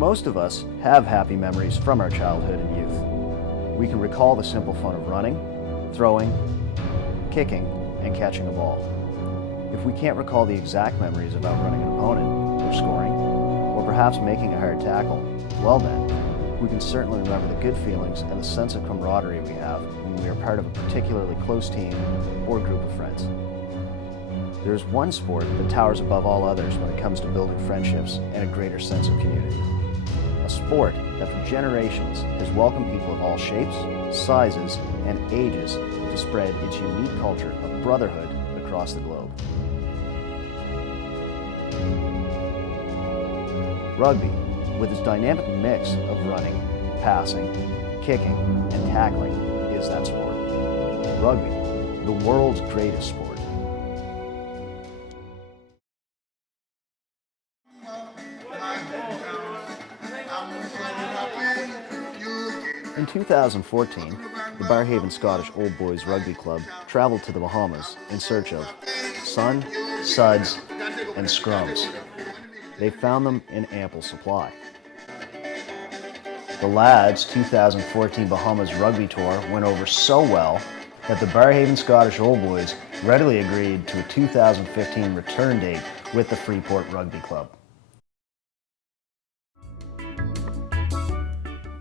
Most of us have happy memories from our childhood and youth. We can recall the simple fun of running, throwing, kicking, and catching a ball. If we can't recall the exact memories of outrunning an opponent, or scoring, or perhaps making a hard tackle, well then, we can certainly remember the good feelings and the sense of camaraderie we have when we are part of a particularly close team or group of friends. There is one sport that towers above all others when it comes to building friendships and a greater sense of community. A sport that for generations has welcomed people of all shapes, sizes, and ages to spread its unique culture of brotherhood across the globe. Rugby, with its dynamic mix of running, passing, kicking, and tackling, is that sport. Rugby, the world's greatest sport. In 2014, the Barrhaven Scottish Old Boys Rugby Club travelled to the Bahamas in search of Suds and Scrums. They found them in ample supply. The lads' 2014 Bahamas rugby tour went over so well that the Barrhaven Scottish Old Boys readily agreed to a 2015 return date with the Freeport Rugby Club.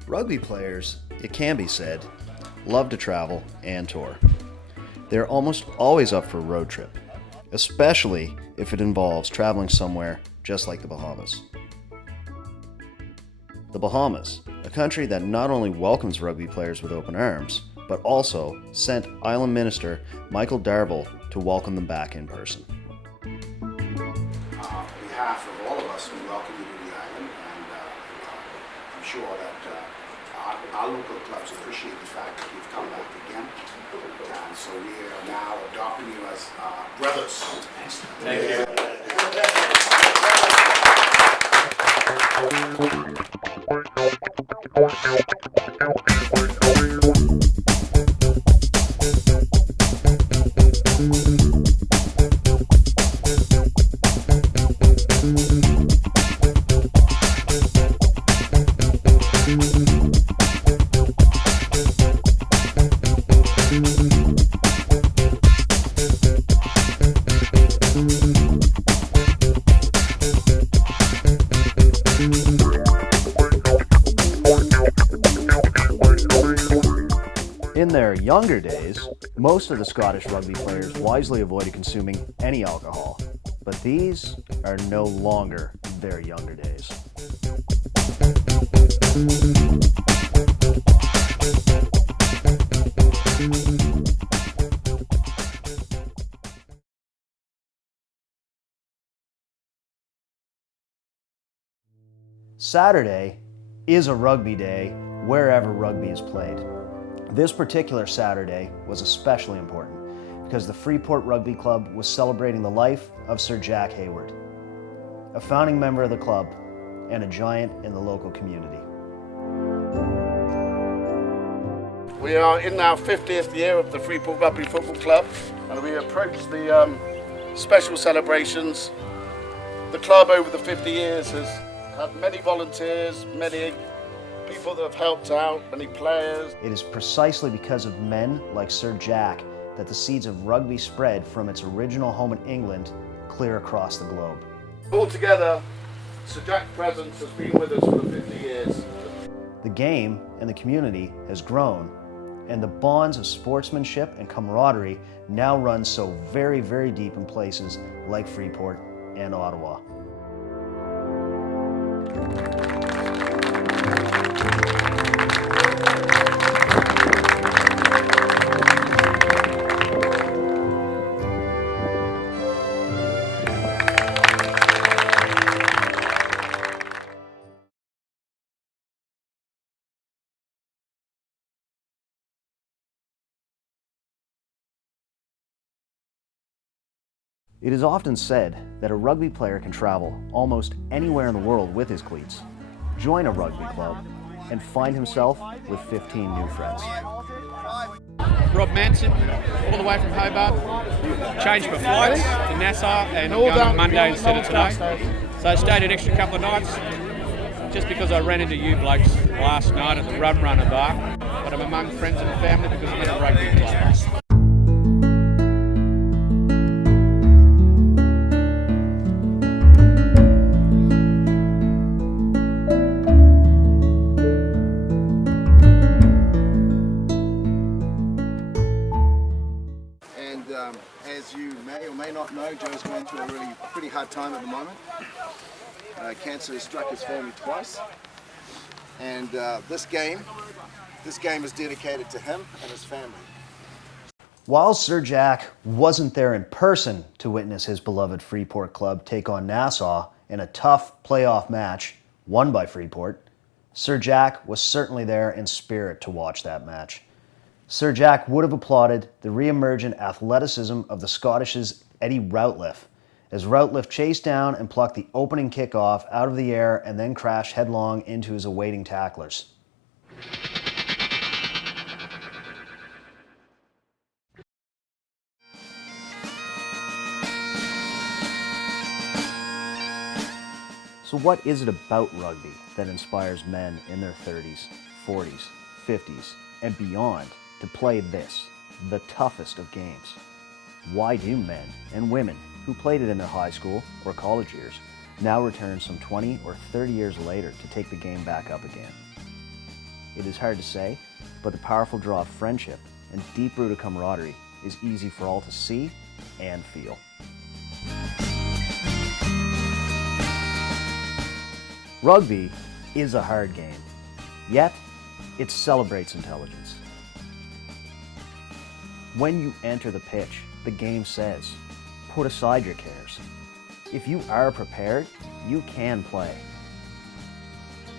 Rugby players, it can be said, love to travel and tour. They're almost always up for a road trip, especially if it involves traveling somewhere just like the Bahamas. The Bahamas, a country that not only welcomes rugby players with open arms, but also sent Island Minister Michael Darville to welcome them back in person. On behalf of all of us, we welcome you to the island, and I'm sure that our local clubs appreciate the fact that you've come back again, and so we are now adopting you as brothers. Thank you. In their younger days, most of the Scottish rugby players wisely avoided consuming any alcohol, but these are no longer their younger days. Saturday is a rugby day wherever rugby is played. This particular Saturday was especially important because the Freeport Rugby Club was celebrating the life of Sir Jack Hayward, a founding member of the club and a giant in the local community. We are in our 50th year of the Freeport Rugby Football Club, and we approach the special celebrations. The club over the 50 years has had many volunteers, many people that have helped out, many players. It is precisely because of men like Sir Jack that the seeds of rugby spread from its original home in England clear across the globe. Altogether, Sir Jack's presence has been with us for the 50 years. The game and the community has grown, and the bonds of sportsmanship and camaraderie now run so very, very deep in places like Freeport and Ottawa. It is often said that a rugby player can travel almost anywhere in the world with his cleats, join a rugby club, and find himself with 15 new friends. Rob Manson, all the way from Hobart. Changed my flights to Nassau and I'm going on Monday instead of today. So I stayed an extra couple of nights. just because I ran into you blokes last night at the Rum Runner bar, but I'm among friends and family because I'm in a rugby club. As you may or may not know, Joe's going through a really pretty hard time at the moment. Cancer has struck his family twice, and this game is dedicated to him and his family. While Sir Jack wasn't there in person to witness his beloved Freeport club take on Nassau in a tough playoff match won by Freeport, Sir Jack was certainly there in spirit to watch that match. Sir Jack would have applauded the re-emergent athleticism of the Scottish's Eddie Routliffe, as Routliffe chased down and plucked the opening kickoff out of the air and then crashed headlong into his awaiting tacklers. So what is it about rugby that inspires men in their 30s, 40s, 50s, and beyond to play this, the toughest of games? Why do men and women who played it in their high school or college years now return some 20 or 30 years later to take the game back up again? It is hard to say, but the powerful draw of friendship and deep-rooted camaraderie is easy for all to see and feel. Rugby is a hard game, yet it celebrates intelligence. When you enter the pitch, the game says, put aside your cares. If you are prepared, you can play.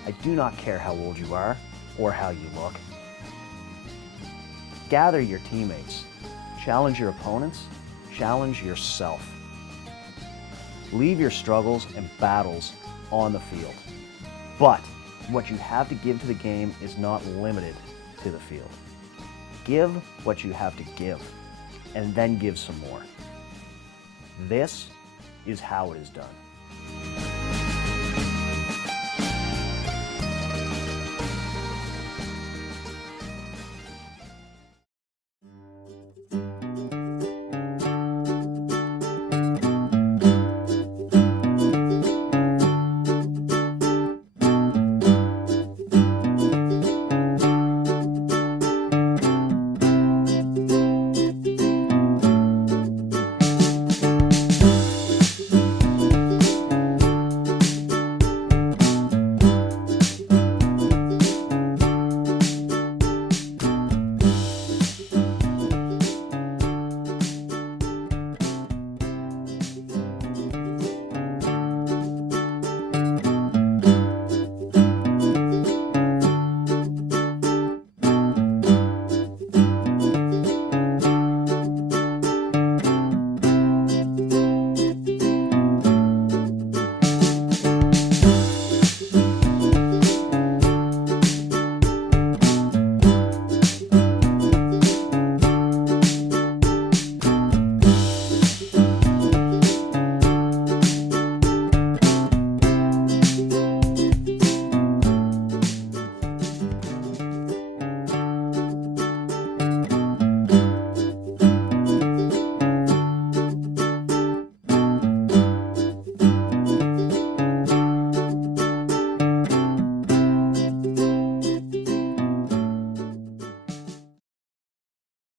I do not care how old you are or how you look. Gather your teammates, challenge your opponents, challenge yourself. Leave your struggles and battles on the field. But what you have to give to the game is not limited to the field. Give what you have to give, and then give some more. This is how it is done.